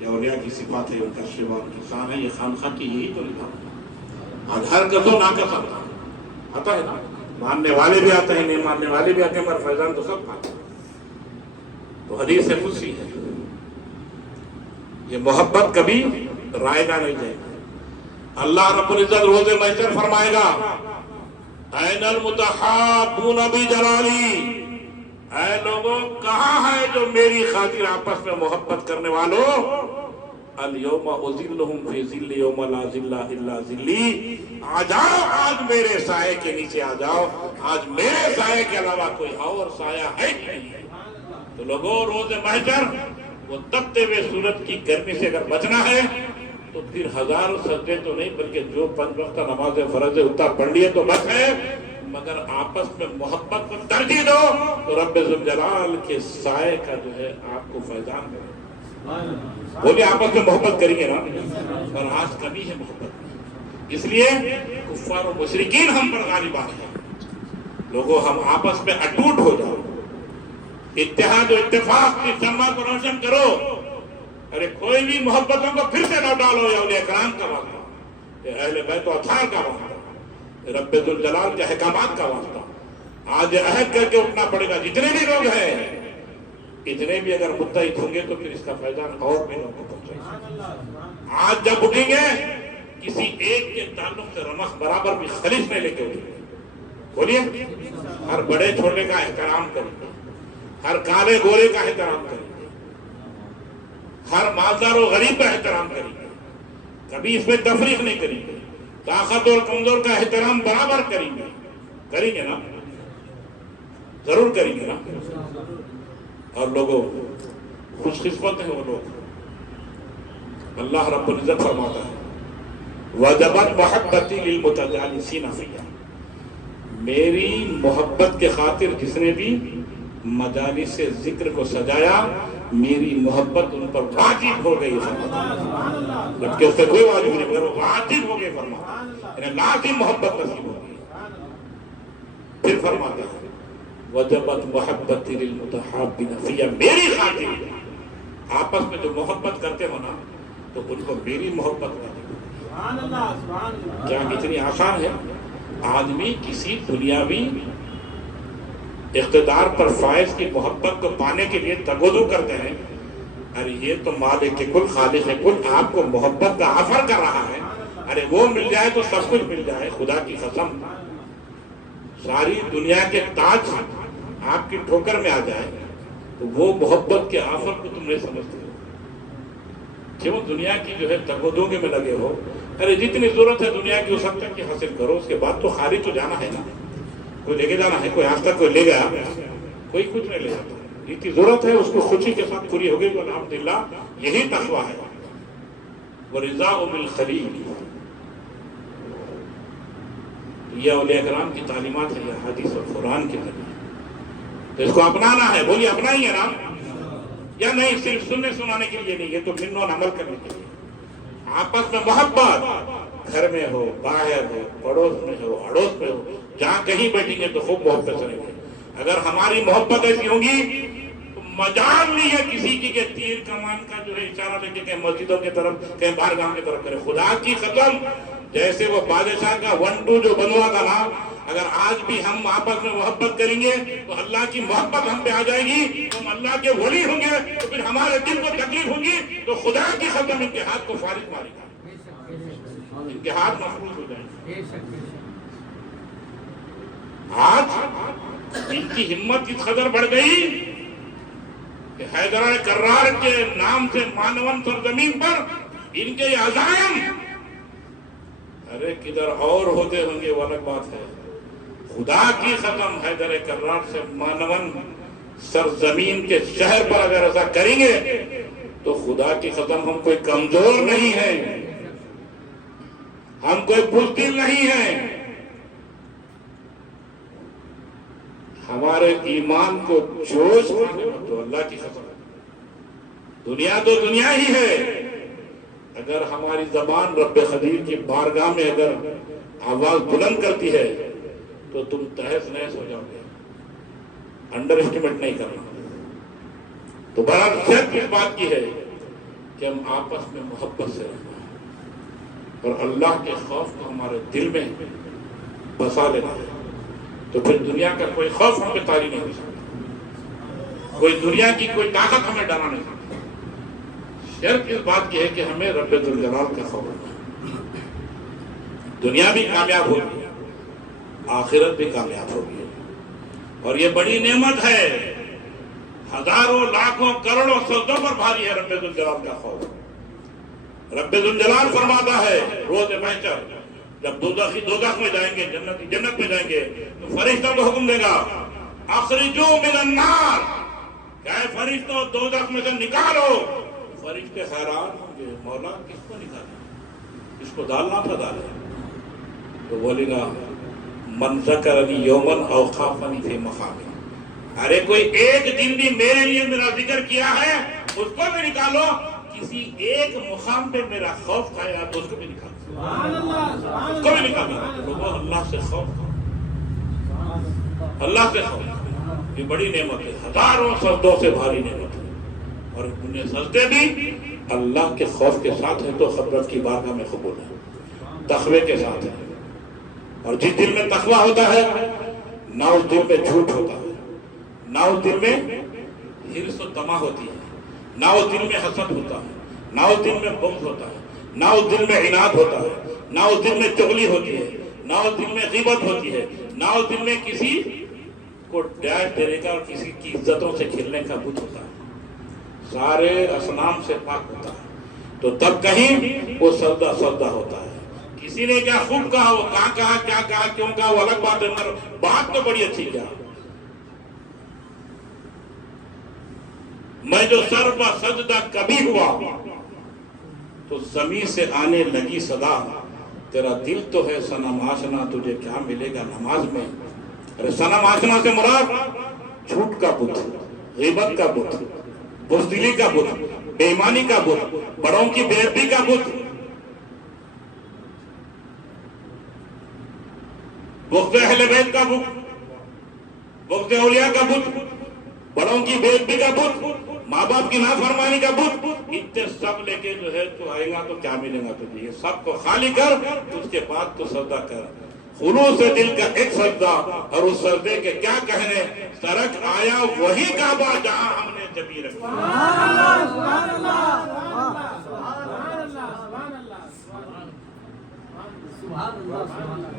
یہ اولیاء کی صفات ہے، ان کا شیوا، ان کی شان ہے. یہ خانقاہ کی یہی تو لکھا. آج ہر کسو ناقص آتا ہے نا، ماننے والے بھی آتے ہیں، نہیں ماننے والے بھی آتے ہیں، پر فیضان تو سب پاتے ہیں. تو حدیث سے قدسی ہے، یہ محبت کبھی رائے گا نہیں جائے گا. اللہ رب العزت روز محشر فرمائے گا این المتحابون بجلالی، اے لوگوں کہاں ہے جو میری خاطر آپس میں محبت کرنے والوں؟ الیوم اذلہم فی ظل یوم لا ظل الا ظلی. آ جاؤ آج میرے سائے کے نیچے آ جاؤ، آج میرے سائے کے علاوہ کوئی اور سایہ ہے ہی نہیں. تو لوگوں روز محشر وہ تپتے ہوئے سورج کی گرمی سے اگر بچنا ہے تو پھر ہزاروں سجدے تو نہیں بلکہ جو 5 وقت نماز فرض ہے اتنا پڑھ لیے تو بس ہے. مگر آپس میں محبت کو ترجیح دو تو رب ذوالجلال کے سائے کا جو ہے آپ کو فیضان ملے. بولیے آپس میں محبت کریں گے نا. اور آج کمی ہے محبت، اس لیے کفار و مشرکین ہم پر غالب آ رہے ہیں. لوگوں ہم آپس میں اٹوٹ ہو جاؤ، اتحاد و اتفاق کی شمع کو روشن کرو. ارے کوئی بھی محبتوں کو پھر سے لوٹا لو، یا اولیاء کرام کا واسطہ، یا اہل بیت و اطہار کا واسطہ، رب ذوالجلال کے احکامات کا واسطہ. آج عہد کر کے اٹھنا پڑے گا. جتنے بھی لوگ ہیں اتنے بھی اگر متحد ہوں گے تو پھر اس کا فیضان اور بھی لوگوں کو پہنچے گا. آج جب اٹھیں گے کسی ایک کے تعلق سے رمق برابر بھی خلیص نہیں لے کے اٹھیں گے. بولیے ہر بڑے چھوٹے کا احترام کریں گے، ہر کالے گورے کا احترام کریں گے، ہر مالدار و غریب کا احترام کریں گے. کبھی اس میں تفریق نہیں کریں گے. طاقت اور کمزور کا احترام برابر کریں گے. کریں گے نا؟ ضرور کریں گے نا؟ اور لوگوں خوش قسمت ہیں وہ لوگ. اللہ رب العزت فرماتا ہے وَجَبَتْ مَحَبَّتِي لِلْمُتَجَالِسِينَ فِيهَا، میری محبت کے خاطر جس نے بھی مجالس سے ذکر کو سجایا میری محبت ان پر واجب ہو گئی. جبکہ اس سے کوئی واجب نہیں مگر وہ واجب ہو گئے فرماتا ہے، یعنی لازم محبت نصیب ہو گئی. پھر فرماتا ہے وَجَبَتْ مَحَبَّتِي لِلْمُتَحَابِّينَ فِيهَا، میری خاطر آپس میں جو محبت کرتے ہو نا تو ان کو میری محبت واجب. کیا اتنی آسان ہے؟ آدمی کسی دنیاوی اقتدار پر فائز کی محبت کو پانے کے لیے تگودو کرتے ہیں. ارے یہ تو مالک کل خالق کل آپ کو محبت کا آفر کر رہا ہے. ارے وہ مل جائے تو سب کچھ مل جائے. خدا کی قسم ساری دنیا کے تاج آپ کی ٹھوکر میں آ جائے تو وہ محبت کے آفر کو تم نہیں سمجھتے ہو. کیوں دنیا کی جو ہے تگودوگے میں لگے ہو؟ ارے جتنی ضرورت ہے دنیا کی اس حد تک کی حاصل کرو، اس کے بعد تو خارج تو جانا ہے نا. کوئی لے کے جانا ہے، کوئی آج تک کوئی لے گیا؟ کوئی کچھ نہیں لے جاتا. جتنی ضرورت ہے اس کو خوشی کے ساتھ پوری ہو گئی تو الحمدللہ یہی تقویٰ ہے. وَرِضَاءُ بِالْخَلِيلِ، یہ اولیاء کرام کی تعلیمات ہے، یہ حدیث اور قرآن کے ذریعے. تو اس کو اپنانا ہے. بولیے اپنائیے نا، یا نہیں صرف سننے سنانے کے لیے نہیں، یہ تو منون عمل کرنے کے لیے. آپس میں محبت، گھر میں ہو، باہر ہو، پڑوس میں ہو، اڑوس میں ہو، جہاں کہیں بیٹھیں گے تو خوب محبت کریں گے. اگر ہماری محبت ایسی ہوگی تو مجال نہیں ہے کسی کی کہ تیر کمان کا جو ہے اشارہ لے کے کہیں مسجدوں کی طرف کہیں بارگاہ کی طرف کرے. خدا کی قسم جیسے وہ بادشاہ کا 1-2 جو بنوا تھا نا، اگر آج بھی ہم آپس میں محبت کریں گے تو اللہ کی محبت ہم پہ آ جائے گی. ہم اللہ کے ولی ہوں گے تو پھر ہمارے دل کو تکلیف ہوگی تو خدا کی قسم ان کے ہاتھ کو فارغ مارے گا، ان کے ہاتھ محفوظ ہو جائیں گے. آج ان کی ہمت اس قدر بڑھ گئی کہ حیدرہ کرار کے نام سے مانون سرزمین پر ان کے عزائم ارے کدھر اور ہوتے ہوں گے وہ الگ بات ہے. خدا کی قسم حیدر کرار سے مانون سرزمین کے شہر پر اگر ایسا کریں گے تو خدا کی قسم ہم کوئی کمزور نہیں ہیں، ہم کوئی بزدل نہیں ہیں. ہمارے ایمان کو جوش آنے مت دو. اللہ کی قسم دنیا تو دنیا ہی ہے. اگر ہماری زبان رب قدیر کی بارگاہ میں اگر آواز بلند کرتی ہے تو تم تہس نہس ہو جاؤ گے. انڈر اسٹیمیٹ نہیں کرنا. تو بہرحال صرف اس بات کی ہے کہ ہم آپس میں محبت سے رہنا ہے اور اللہ کے خوف کو ہمارے دل میں بسا لینا ہے. تو پھر دنیا کا کوئی خوف ہم پہ طاری نہیں ہو سکتا، کوئی دنیا کی کوئی طاقت ہمیں ڈرا نہیں سکتی. شرط اس بات کی ہے کہ ہمیں رب ذوالجلال کا خوف ہونا. دنیا بھی کامیاب ہوگی، آخرت بھی کامیاب ہوگی. اور یہ بڑی نعمت ہے، ہزاروں لاکھوں کروڑوں سجدوں پر بھاری ہے رب ذوالجلال کا خوف. رب ذوالجلال فرماتا ہے روز محشر جب دوزخ میں جائیں گے، جنت میں جائیں گے تو فرشتوں کو حکم دے گا اخرجوا من النار، کہ اے فرشتوں دوزخ میں سے نکالو. فرشتے حیران ہوں گے مولا کس کو نکالیں، اس کو ڈالنا تھا ڈالے. تو بولے گا من ذکرنی یومن او خافنی فی مقامی، ارے کوئی ایک دن بھی میرے لیے میرا ذکر کیا ہے اس کو بھی نکالو. کسی ایک مقام پہ میرا خوف کھایا تو اس کو بھی نکالو، اس کو بھی نکالو. لوگوں اللہ سے خوف، اللہ سے خوف یہ بڑی نعمت ہے، ہزاروں سجدوں سے بھاری نعمت ہے. اور انہیں سجدے بھی اللہ کے خوف کے ساتھ ہے تو حضرت کی بارگاہ میں قبول ہے، تقوی کے ساتھ ہے. اور جس دل میں تقوی ہوتا ہے نہ اس دل میں جھوٹ ہوتا ہے، نہ اس دل میں حرص و طمع ہوتی ہے، نہ اس دل میں حسد ہوتا ہے، نہ اس دل میں بغض ہوتا ہے، نہ اس دل میں عناد ہوتا ہے، نہ اس دل میں چغلی ہوتی ہے، نہ اس دل میں غیبت ہوتی ہے، نہ اس دل میں کسی کو ڈیش دینے کا اور کسی کی عزتوں سے کھیلنے کا بت ہوتا ہے. سارے اصنام سے پاک ہوتا ہے. تو تب کہیں وہ سجدہ ہوتا ہے کسی نے کیا خوب کہا، وہ کہاں کیا کہا، کیوں کہا، وہ الگ بات ہے، مگر بات تو بڑی اچھی کیا. میں جو سر پہ سجدہ کبھی ہوا تو زمین سے آنے لگی صدا، تیرا دل تو ہے صنم آشنا، تجھے کیا ملے گا نماز میں. ارے صنم آشنا سے مراد جھوٹ کا بت، غیبت کا بت، بزدلی کا بت، بے ایمانی کا بت، بڑوں کی بے ادبی کا بت، بغض اہل بیت کا بت، بغض اولیاء کا بت، بڑوں کی بے ادبی کا بت، ماں باپ کی نافرمانی کا بت، اتنے سب لے کے جو ہے تو آئے گا تو کیا ملے گا تجھے. یہ سب کو خالی کر، اس کے بعد تو سجدہ کر. خلوص سے دل کا ایک سجدہ، اور اس سجدے کے کیا کہنے، سرک آیا وہی کعبہ جہاں ہم نے جبی رکھی.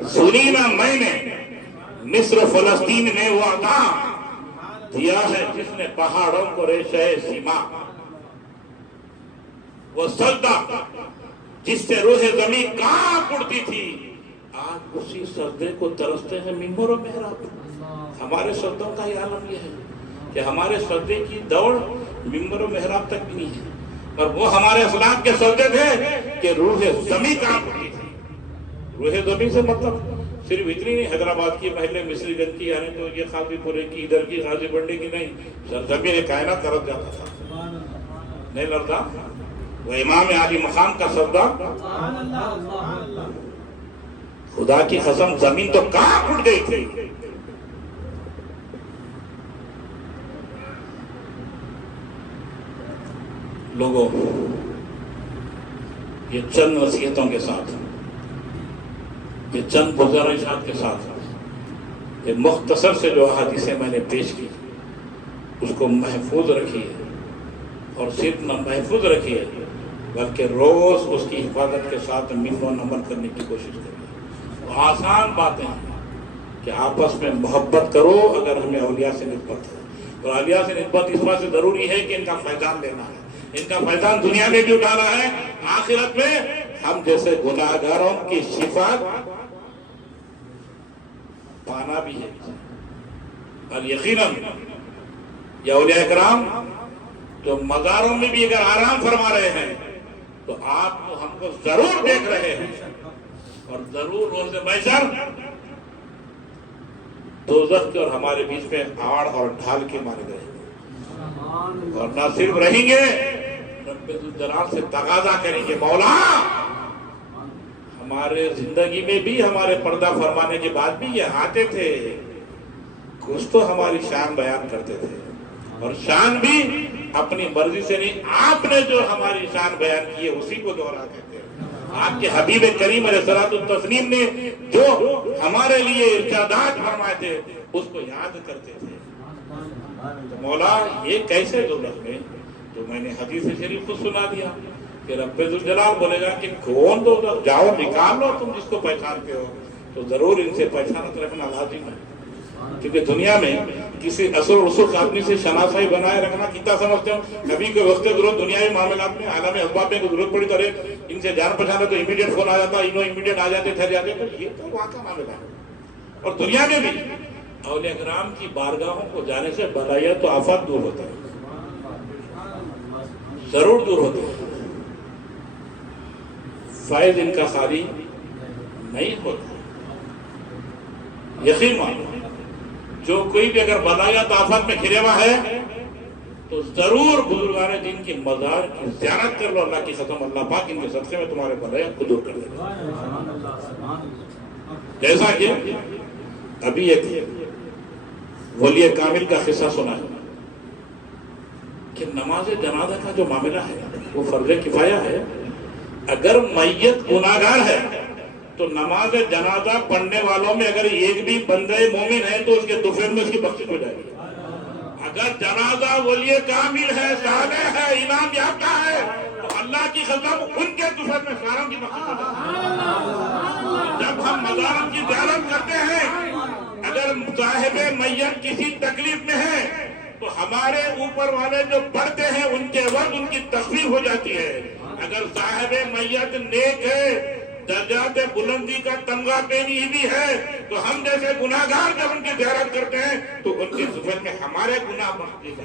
سنی نا میں نے مصر فلسطین میں وہ عطا دیا ہے جس نے پہاڑوں کو ریشہ سیما. وہ سجدہ جس سے روح زمین کانپ اڑتی تھی، آج اسی سجدے کو ترستے ہیں ممبر و محراب. ہمارے سجدوں کا یہ عالم یہ ہے کہ ہمارے سجدے کی دوڑ ممبر و محراب تک بھی نہیں ہے. اور وہ ہمارے اسلاف کے سجدے تھے کہ روح زمین کانپ اڑتی تھی. روح زمین سے مطلب صرف اتنی نہیں حیدرآباد کی محلے مصری گنج کی، یعنی تو یہ غازی پورے کی، ادھر کی غازی بنڈی کی نہیں، سرزمین کائنات ترس جاتا تھا. نہیں لڑتا وہ امام عالی مقام کا سجدہ. خدا کی قسم زمین تو کہاں اٹھ گئی تھی. لوگوں، یہ چند نصیحتوں کے ساتھ، یہ چند گزارشات کے ساتھ، یہ مختصر سے جو احادیثیں میں نے پیش کی اس کو محفوظ رکھیے، اور صرف نہ محفوظ رکھیے بلکہ روز اس کی حفاظت کے ساتھ مل و عمل کرنے کی کوشش کریے. آسان باتیں ہیں کہ آپس میں محبت کرو اگر ہمیں اولیاء سے نسبت ہے. اور اولیاء سے نسبت اس بات سے ضروری ہے کہ ان کا فیضان لینا ہے. ان کا فیضان دنیا میں بھی اٹھانا ہے، آخرت میں ہم جیسے گناہگاروں کی شفاعت پانا بھی ہے. اور یقیناً یہ اولیاء کرام جو مزاروں میں بھی اگر آرام فرما رہے ہیں تو آپ تو ہم کو ضرور دیکھ رہے ہیں، اور ضرور روز محشر دوزخ کے اور ہمارے بیچ میں آڑ اور ڈھال کے مارے گئے. اور نہ صرف رہیں گے، رب ذوالجلال سے تقاضا کریں گے، مولا ہمارے زندگی میں بھی ہمارے پردہ فرمانے کے بعد بھی یہ آتے تھے، کچھ تو ہماری شان بیان کرتے تھے، اور شان بھی اپنی مرضی سے نہیں، آپ نے جو ہماری شان بیان کی ہے اسی کو دوہراتے تھے. آپ کے حبیب کریم علیہ الصلوۃ والتسلیم نے جو ہمارے لیے ارشادات فرمائے تھے اس کو یاد کرتے تھے. مولا یہ کیسے دوزخ میں، تو میں نے حدیث شریف کو سنا دیا کہ رب ذوالجلال بولے گا کہ کون دوزخ، جاؤ نکال لو تم جس کو پہچانتے ہو. تو ضرور ان سے پہچانت رکھنا لازم ہے، کیونکہ دنیا میں کسی اثر رسوخ آدمی سے شناسائی بنائے رکھنا کتنا سمجھتے ہو. نبی کے وقت ضرورت دنیاوی معاملات میں، عالم اسباب میں ضرورت پڑی تو ان سے جان پہچانا تو امیڈیٹ فون آ جاتا، انہوں امیڈیٹ آ جاتے، ٹھہر جاتے. تو یہ تو وہاں کا معاملہ ہے. اور دنیا میں بھی اولیاء کرام کی بارگاہوں کو جانے سے بلائیاں تو آفات دور ہوتا ہے، ضرور دور ہوتا ہے. فائد ان کا خالی نہیں ہوتا. یقین مانو جو کوئی بھی اگر بلائیاں تو آفات میں گھرے ہوا ہے تو ضرور بزرگان دین کی مزار کی زیارت کر لو. اللہ کی قسم اللہ پاک ان کے صدقے میں تمہارے بلائیاں کو دور کر دے گا. جیسا کہ ابھی ایک ولی کامل کا قصہ سنا ہے کہ نماز جنازہ کا جو معاملہ ہے وہ فرض کفایہ ہے. اگر میت گناہگار ہے تو نماز جنازہ پڑھنے والوں میں اگر ایک بھی بندہ مومن ہے تو اس کے دفعے میں اس کی بخشش ہو جائے گی. اگر جنازہ ولی کامل ہے، صالح ہے، انعام یافتہ ہے تو اللہ کی قسم ان کے دفعے میں ساروں کی بخشش ہو جائے گی. جب ہم مزاروں کی زیارت کرتے ہیں، اگر صاحب میت کسی تکلیف میں ہے تو ہمارے اوپر والے جو پڑھتے ہیں ان کے وقت ان کی تخفیف ہو جاتی ہے. اگر صاحب میت نیک ہے درجات بلندی کا تمغہ پہنی بھی ہے، تو ہم جیسے گناہگار جب ان کی زیارت کرتے ہیں تو ان کے زبان میں ہمارے گناہ بڑھتے ہیں۔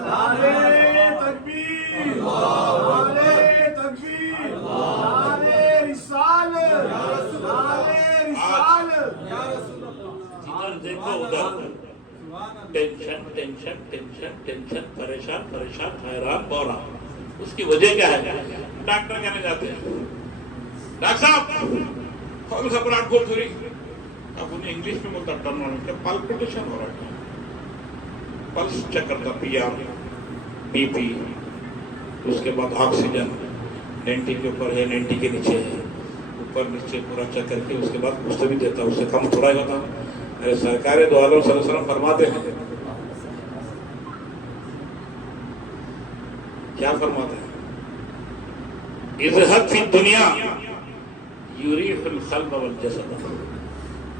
نعرے تکبیر، نعرے تکبیر، نعرے رسالت، نعرے رسالت۔ جدھر دیکھو ادھر ٹینشن ٹینشن ٹینشن ٹینشن، پریشان پریشان، حیران بورا۔ اس کی وجہ کیا ہے؟ ڈاکٹر کہنے جاتے ہیں ڈاکٹر صاحب ہال گھبراہٹ بہت ہو رہی، اب انہیں انگلش میں بولتا ٹرمینالوجی پالپیٹیشن ہو رہا ہے، پلس چیک کرتا، پی آر، بی پی، اس کے بعد آکسیجن 90 کے اوپر ہے، 90 کے نیچے ہے، اوپر نیچے پورا چیک کر کے اس کے بعد کچھ بھی دیتا، اس سے کم تھوڑا ہی ہوتا۔ ارے سرکار دو عالم صلی اللہ علیہ وسلم فرماتے ہیں، کیا فرماتے ہیں؟ اذہب فی الدنیا یریح القلب والجسد،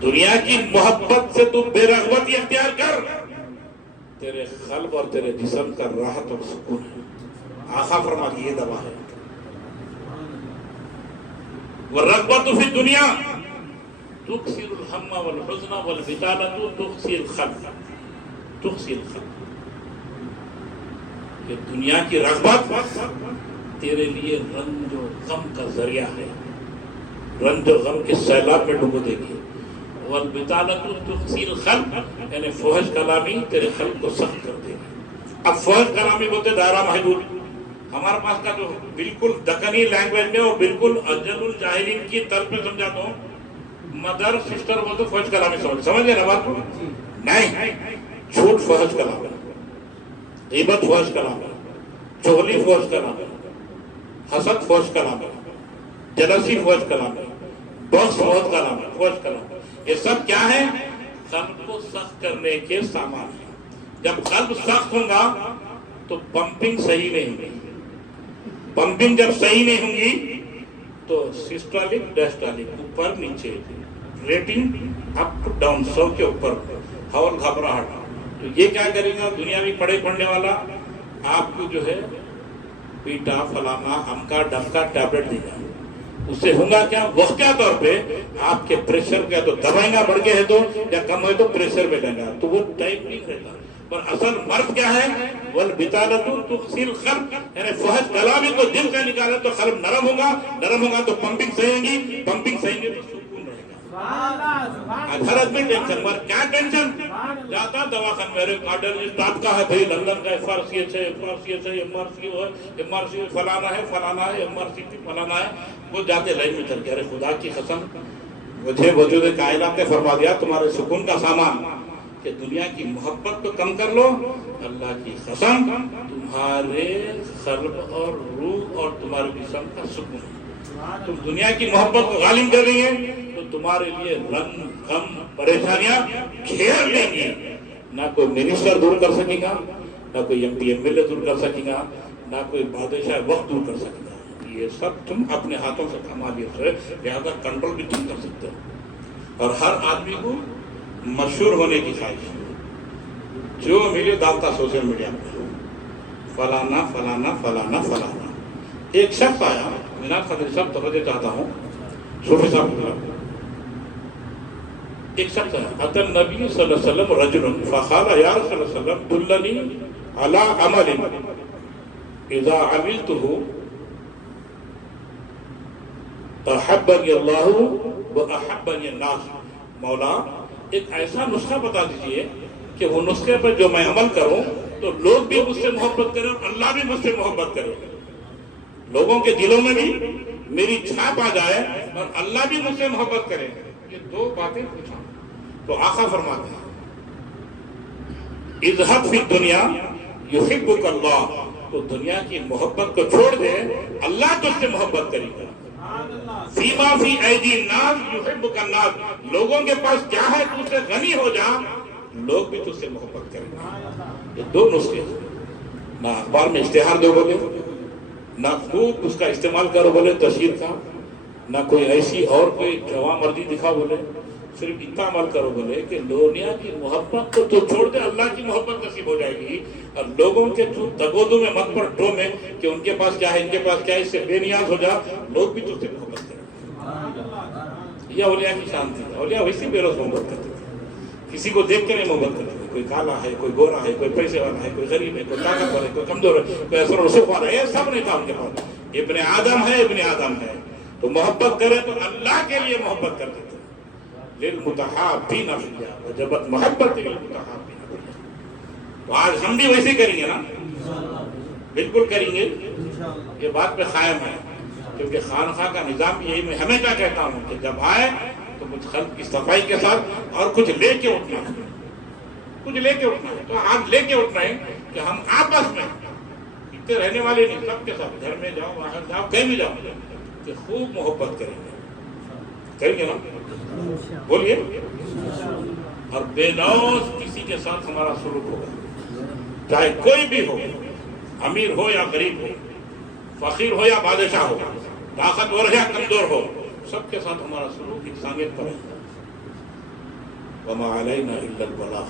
دنیا کی محبت سے تو بے رغبتی اختیار کر، تیرے قلب اور تیرے جسم کا راحت اور سکون ہے۔ آقا فرما کی یہ دوا ہے۔ والرغبۃ فی الدنیا تکثر الہم والحزن والبطالۃ تخسی القلب، تخسی القلب، کہ دنیا کی رغبت تیرے لیے رنج و غم کا ذریعہ ہے، رنج و غم کے سیلاب میں ڈبو دے گی۔ والبطالۃ تخسی القلب، یعنی فحش کلامی تیرے قلب کو سخت کر دے گی۔ اب فحش کلامی بولتے دائرہ محدود، ہمارے پاس کا جو بالکل دکنی لینگویج میں اور بالکل اجل الجاہلین کی طرز میں سمجھاتا ہوں، مدر سسٹر بولتے فحش کلامی سمجھ گئے نا بات کو؟ نہیں، جھوٹ فحش کلام ہے، غیبت فحش کلام ہے، چغلی فحش کلام ہے، حسد فحش کلام ہے، جلسی فحش کلام ہے، بغض فحش کلام ہے، فحش کلام ہے۔ یہ سب کیا ہے؟ قلب کو سخت کرنے کے سامان ہیں۔ جب قلب سخت ہوگا تو پمپنگ صحیح نہیں ہوگی، پمپنگ جب صحیح نہیں ہوگی تو سسٹولک ڈیسٹولک، اوپر نیچے، ریٹنگ اپ ڈاؤن، 100 کے اوپر، ہول گھبراہٹ۔ تو یہ کیا کرے گا؟ دنیا میں پڑھنے والا آپ کو جو ہے بیٹا فلانا ہمکا ڈمکا ٹیبلٹ دے گا، اس سے ہوگا کیا؟ وقتیہ طور پہ آپ کے پریشر کیا تو دبائیں گا، بڑھ گئے ہے تو یا کم ہوئے تو پریشر میں لیں گا، تو وہ ٹائم نہیں رہتا۔ پر اصل مرض کیا ہے؟ والبطالۃ تخسی القلب، یعنی فحش کلامی کو دل کا نکالا تو قلب نرم ہوگا، نرم ہوگا تو پمپنگ صحیح ہوگی، پمپنگ صحیح ہوگی تو سکون رہے گا۔ ہر آدمی ٹینشن، مر کیا ٹینشن؟ جاتا دواخانہ میرے کارڈیولوجسٹ آپ کا ہے بھائی لندن کا، ایف آر سی ایچ ہے، ایف آر سی ایچ ہے، ایم آر سی ہے، ایم آر سی فلانا ہے، فلانا ہے، ایم آر سی فلانا ہے، وہ جاتے لائن میں چل کے، ارے خدا کی قسم مجھے وجود کائنات نے فرما دیا تمہارے سکون کا سامان کہ دنیا کی محبت تو کم کر لو، اللہ کی قسم تمہارے قلب اور روح اور تمہارے جسم کا سکون، تم دنیا کی محبت کو غالب کر رہی ہیں تو تمہارے لیے رنگ غم پریشانیاں گھیر لیں گی، نہ کوئی منسٹر دور کر سکے گا، نہ کوئی M P M L A دور کر سکے گا، نہ کوئی بادشاہ وقت دور کر سکے گا۔ یہ سب تم اپنے ہاتھوں سے کما لیے سے، لہذا کنٹرول بھی تم کر سکتے ہو۔ اور ہر آدمی کو مشہور ہونے کی خواہش ہے، جو ملے ڈالتا سوشل میڈیا پہ فلانا فلانا فلانا فلانا۔ ایک شخص آیا، مینار خدری صاحب توجہ چاہتا ہوں، صوفی صاحب ایک شخص ہے، اتى النبی صلی اللہ علیہ وسلم رجل فقال یا رسول اللہ صلی اللہ علیہ وسلم دلنی علی عمل اذا عملته احبنی اللہ واحبنی الناس۔ مولا ایک ایسا نسخہ بتا دیجئے کہ وہ نسخے پر جو میں عمل کروں تو لوگ بھی مجھ سے محبت کریں اور اللہ بھی مجھ سے محبت کرے، لوگوں کے دلوں میں بھی میری چھاپ آ جائے اور اللہ بھی مجھ سے محبت کرے۔ یہ دو باتیں پوچھا تو آقا فرماتے ہیں اذهب فی الدنیا یحبک اللہ، تو دنیا کی محبت کو چھوڑ دے، اللہ تجھ سے محبت کرے گا۔ فیما فی ایدی الناس یحبک الناس، لوگوں کے پاس کیا ہے تو سے غنی ہو جا، لوگ بھی تجھ سے محبت کریں گے۔ یہ دو نسخے، نہ اخبار میں اشتہار دو بولے، نہ خوب اس کا استعمال کرو بولے تشہیر کا، نہ کوئی ایسی اور کوئی جواں مرضی دکھا بولے، صرف اتنا عمل کرو بولے کہ دنیا کی محبت کو تو چھوڑ دے، اللہ کی محبت نصیب ہو جائے گی. اور لوگوں کے تگودو میں مت پر ڈھو میں کہ ان کے پاس کیا ہے، ان کے پاس کیا ہے، اس سے بے نیاز ہو جا، لوگ بھی تجھ سے محبت کریں. یہ اولیاء کی شان تھی. اولیاء ویسی بے روز محبت کرتے تھے، کسی کو دیکھ کے نہیں محبت کرتے تھے. کوئی کالا ہے، کوئی گورا ہے، کوئی پیسے والا ہے، کوئی غریب ہے، کوئی طاقتور ہے، کوئی کمزور ہے، کوئی اثر و رسوخ والا ہے، یہ سب نہیں تھا ان کے پاس. ابن آدم ہے، ابن آدم ہے. تو محبت کرے تو اللہ کے لیے محبت کرتے تھے. للمتحابین فی اللہ وجبت محبت للمتحابین فی اللہ. تو آج ہم بھی ویسے کریں گے نا، بالکل کریں گے. یہ بات پہ قائم ہے، کیونکہ خانقاہ کا نظام یہی میں ہمیشہ کہتا ہوں کہ جب آئے تو کچھ خلق کی صفائی کے ساتھ اور کچھ لے کے اٹھنا ہے، کچھ لے کے اٹھنا ہے. تو آج لے کے اٹھنا ہے کہ ہم آپس میں اتنے رہنے والے نہیں، سب کے ساتھ گھر میں جاؤ، باہر جاؤ، کہیں بھی جاؤ، کہ خوب محبت کریں گے. کریں گے نا؟ بولیے. اور بے لوث کسی کے ساتھ ہمارا سلوک ہوگا، چاہے کوئی بھی ہو، امیر ہو یا غریب ہو، فقیر ہو یا بادشاہ ہو، طاقتور یا کمزور ہو، سب کے ساتھ ہمارا سلوک انسانیت پر ہے. وما علینا الا البلاغ.